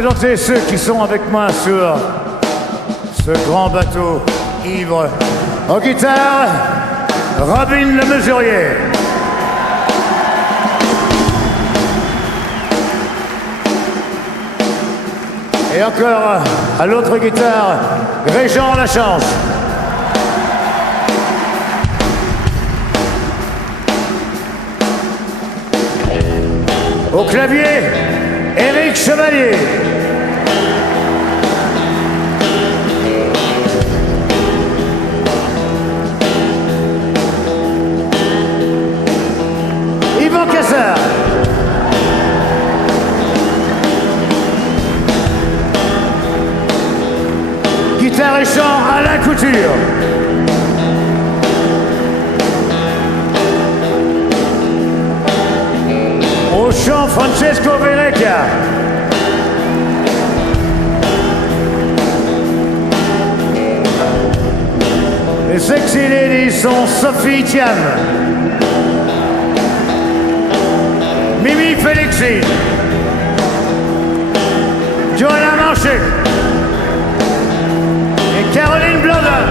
présenter ceux qui sont avec moi sur ce grand bateau ivre. En guitare, Robin le Mesurier. Et encore à l'autre guitare, Régent Lachance. Au clavier, Éric Chevalier. Yvan Cassard. Guitare et chant, Alain Couture. Au chant, Francesco Vereca. Les sexy ladies sont Sophie Thiam, Mimi Félixine, Johanna Manchet et Caroline Blondin.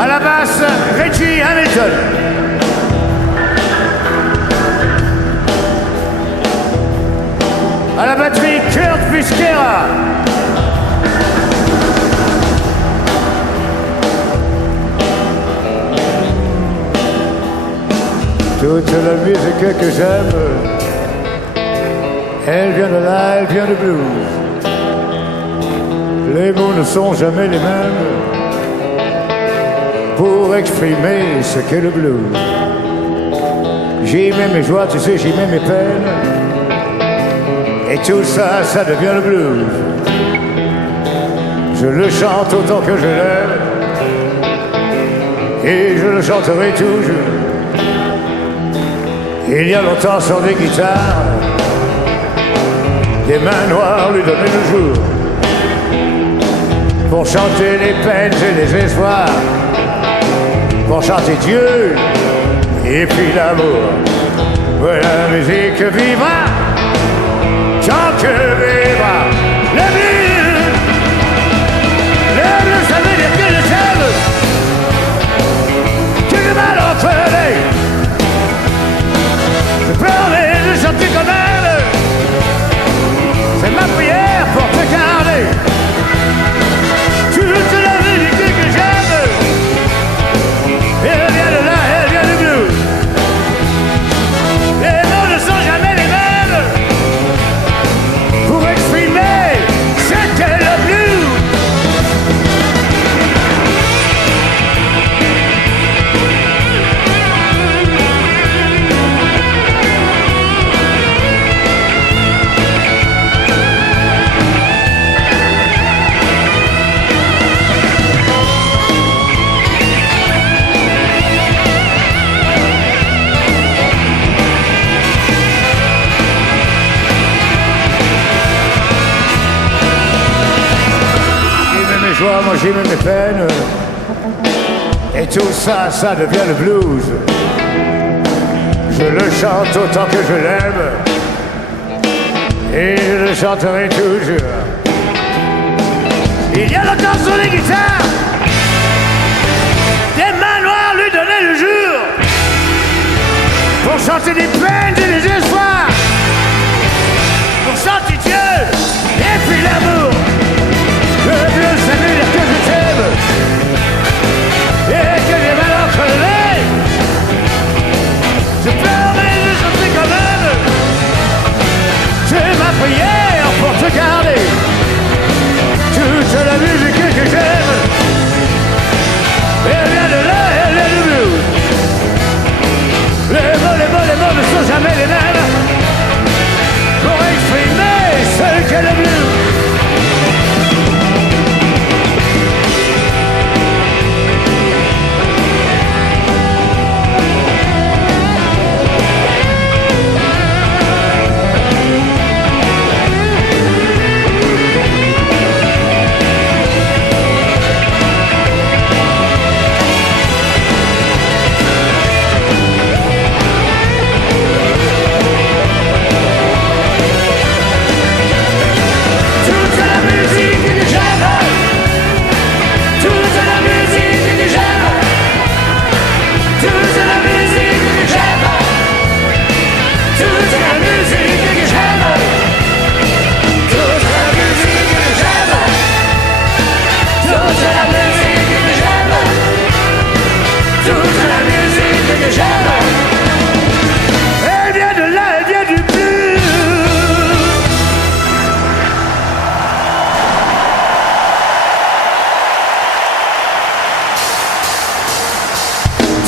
À la basse, Reggie Hamilton. À la batterie, Kurt Fisquera. Toute la musique que j'aime, elle vient de là, elle vient de blues. Les mots ne sont jamais les mêmes pour exprimer ce qu'est le blues. J'y mets mes joies, tu sais, j'y mets mes peines. Et tout ça, ça devient le blues. Je le chante autant que je l'aime. Et je le chanterai toujours. Il y a longtemps sur des guitares, des mains noires lui donnaient le jour. Pour chanter les peines et les espoirs, pour chanter Dieu et puis l'amour. Voilà la musique vivra, tant que vivra le blues. Le blues, ça veut dire que je t'aime, que j'ai mal entre les. Je pleurais, je chantais quand même. C'est ma prière pour te garder. Toute la musique que j'aime, elle vient de là, elle vient du blues. Les mots ne sont jamais les mêmes pour exprimer ce qu'est le blues. Moi j'y mets mes peines. Et tout ça, ça devient le blues. Je le chante autant que je l'aime. Et je le chanterai toujours. Il y a longtemps sur les guitares, des mains noires lui donnaient le jour. Pour chanter des peines et des espoirs, pour chanter Dieu et puis l'amour. Le blues, ça veut dire que je t'aime et que j'ai mal entre les lèvres. Je pleure mais je chantais quand même. C'est ma prière pour te garder. Toute la musique que j'aime.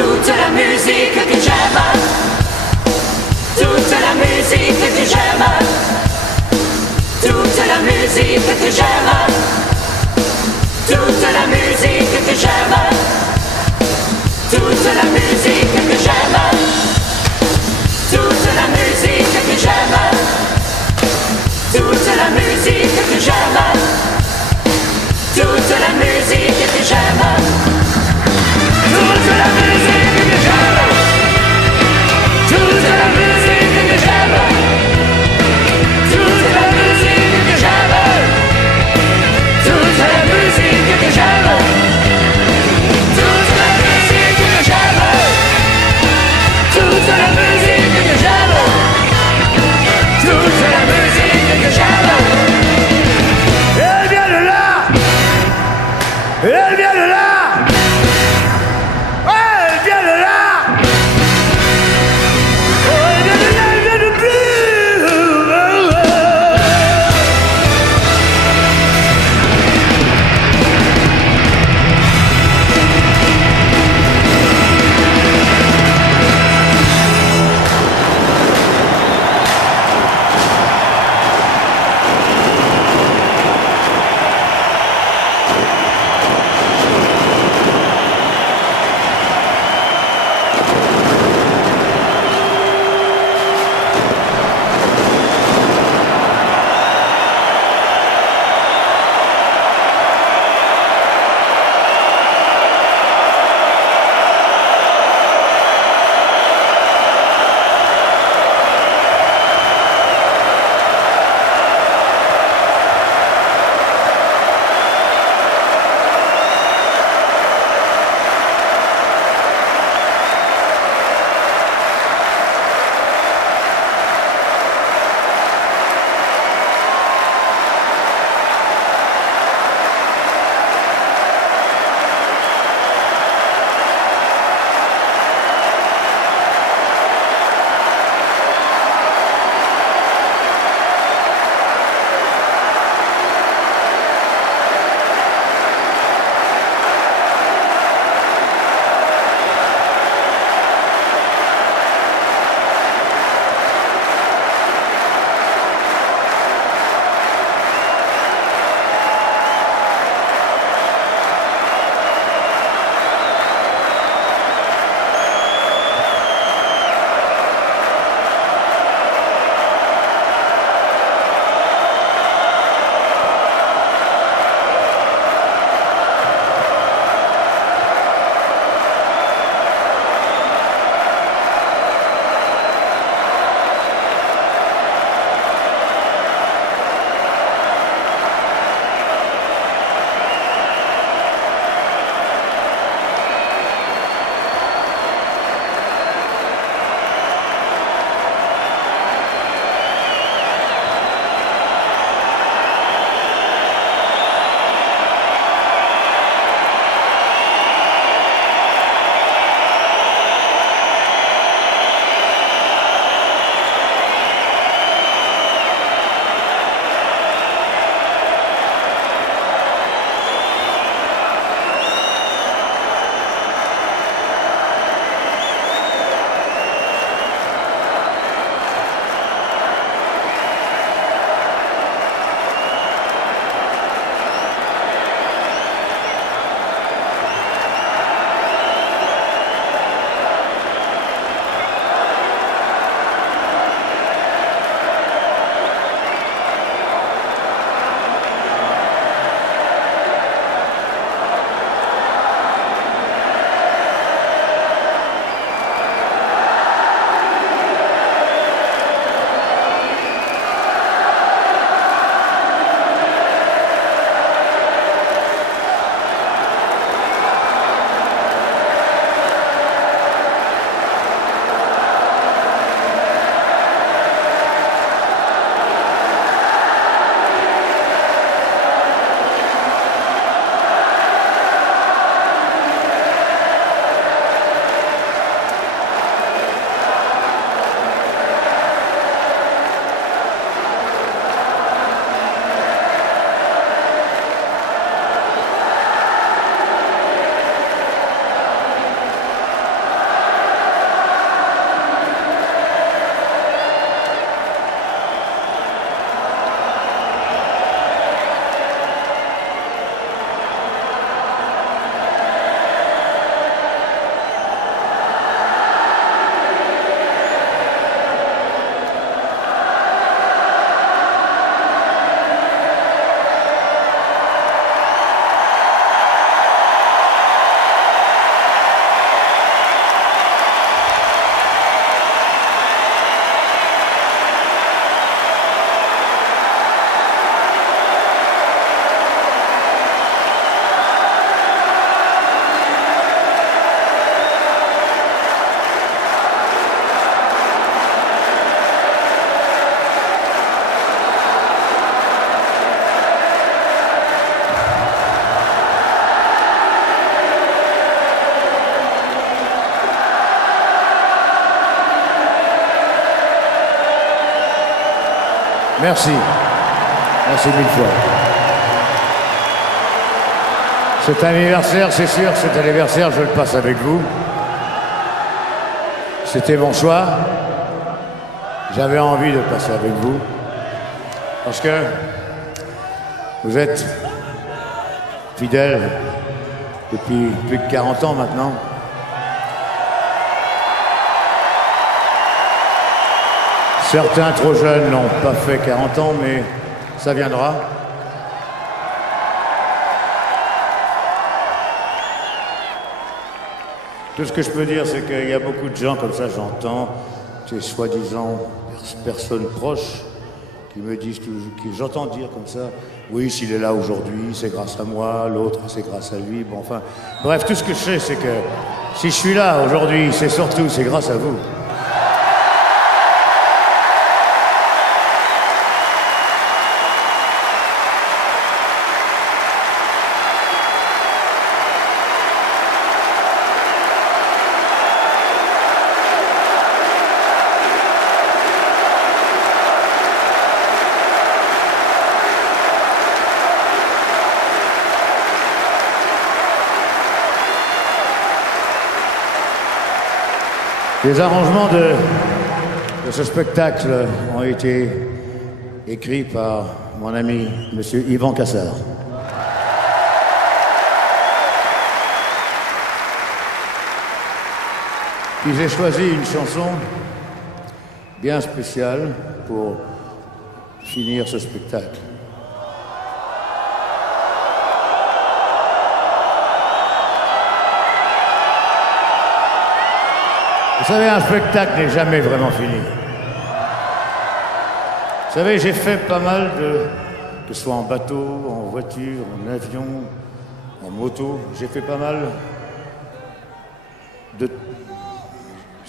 Toute la musique que j'aime, toute la musique que j'aime, toute la musique que j'aime, toute la musique que j'aime, toute la musique que j'aime, toute la musique que j'aime, toute la musique que j'aime, toute la musique que j'aime, toute la musique que j'aime, toute la musique que j'aime, toute la musique que j'aime, toute la musique que j'aime. Merci. Merci mille fois. Cet anniversaire, c'est sûr, cet anniversaire, je le passe avec vous. C'était mon choix. J'avais envie de le passer avec vous. Parce que vous êtes fidèles depuis plus de 40 ans maintenant. Certains trop jeunes n'ont pas fait 40 ans, mais ça viendra. Tout ce que je peux dire, c'est qu'il y a beaucoup de gens comme ça, j'entends, ces soi-disant personnes proches, qui me disent, j'entends dire comme ça, oui, s'il est là aujourd'hui, c'est grâce à moi, l'autre, c'est grâce à lui, bon, enfin, bref, tout ce que je sais, c'est que si je suis là aujourd'hui, c'est grâce à vous. Les arrangements de ce spectacle ont été écrits par mon ami, M. Yvan Cassard. Puis j'ai choisi une chanson bien spéciale pour finir ce spectacle. Vous savez, un spectacle n'est jamais vraiment fini. Vous savez, j'ai fait pas mal que ce soit en bateau, en voiture, en avion, en moto, j'ai fait pas mal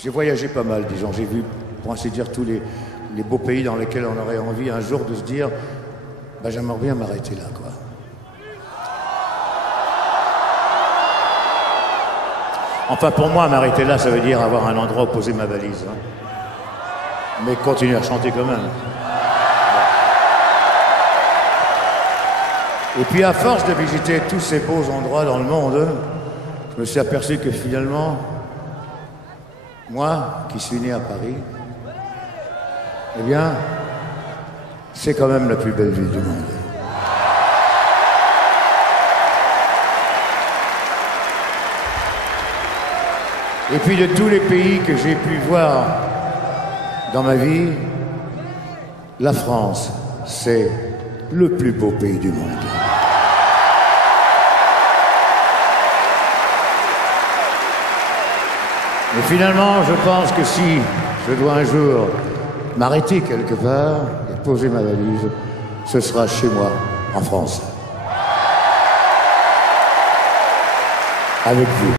J'ai voyagé pas mal, disons. J'ai vu, pour ainsi dire, tous les beaux pays dans lesquels on aurait envie un jour de se dire « ben, j'aimerais bien m'arrêter là, quoi ». Enfin, pour moi, m'arrêter là, ça veut dire avoir un endroit où poser ma valise. Hein. Mais continuer à chanter quand même. Et puis, à force de visiter tous ces beaux endroits dans le monde, je me suis aperçu que finalement, moi, qui suis né à Paris, eh bien, c'est quand même la plus belle ville du monde. Et puis de tous les pays que j'ai pu voir dans ma vie, la France, c'est le plus beau pays du monde. Mais finalement, je pense que si je dois un jour m'arrêter quelque part et poser ma valise, ce sera chez moi, en France. Avec vous.